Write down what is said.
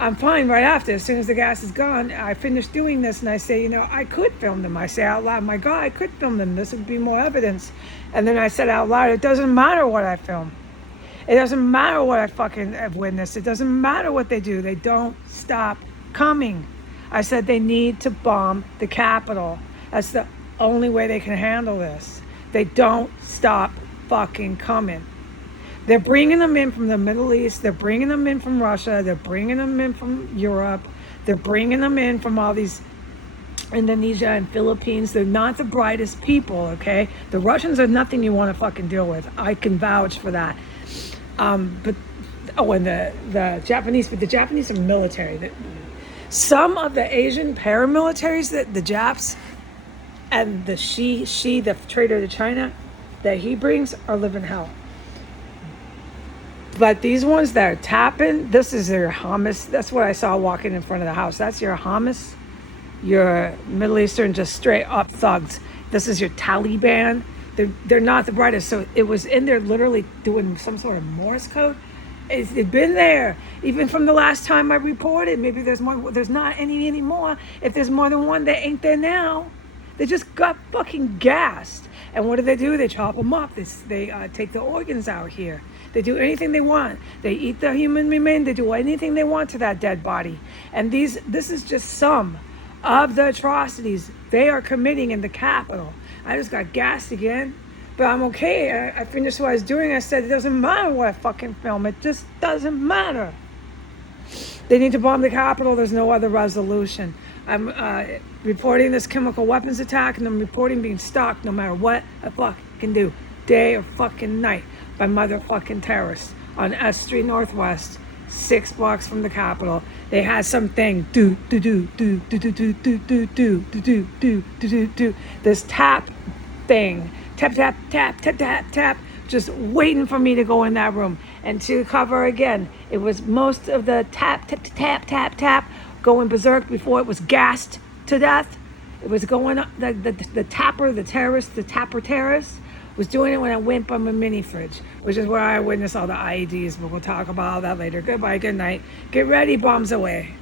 I'm fine right after. As soon as the gas is gone, I finish doing this and I say, I could film them. I say out loud, my God, I could film them. This would be more evidence. And then I said out loud, it doesn't matter what I film. It doesn't matter what I fucking have witnessed. It doesn't matter what they do. They don't stop coming. I said they need to bomb the Capitol. That's the only way they can handle this. They don't stop fucking coming. They're bringing them in from the Middle East. They're bringing them in from Russia. They're bringing them in from Europe. They're bringing them in from all these Indonesia and Philippines. They're not the brightest people, okay? The Russians are nothing you want to fucking deal with. I can vouch for that. And the Japanese, but the Japanese are military. Some of the Asian paramilitaries that the Japs and the the traitor to China, that he brings are living hell. But these ones that are tapping, this is your Hamas. That's what I saw walking in front of the house. That's your Hamas, your Middle Eastern, just straight up thugs. This is your Taliban. They're not the brightest. So it was in there literally doing some sort of Morse code. It's been there even from the last time I reported. Maybe there's more. There's not any anymore. If there's more than one, they ain't there now. They just got fucking gassed. And what do? They chop them up. They take the organs out here. They do anything they want. They eat the human remain. They do anything they want to that dead body. And this is just some of the atrocities they are committing in the Capitol. I just got gassed again. But I'm okay. I finished what I was doing. I said, it doesn't matter what I fucking film. It just doesn't matter. They need to bomb the Capitol. There's no other resolution. I'm reporting this chemical weapons attack, and I'm reporting being stalked no matter what I fucking do, day or fucking night, by motherfucking terrorists on S Street Northwest, 6 blocks from the Capitol. They had something this tap thing. Tap, tap, tap, tap, tap, tap, just waiting for me to go in that room. And to cover again, it was most of the tap, tap, tap, tap, tap, going berserk before it was gassed to death. It was going up, the tapper, the terrorist, the tapper terrorist was doing it when I went by my mini fridge, which is where I witnessed all the IEDs, but we'll talk about all that later. Goodbye, good night. Get ready, bombs away.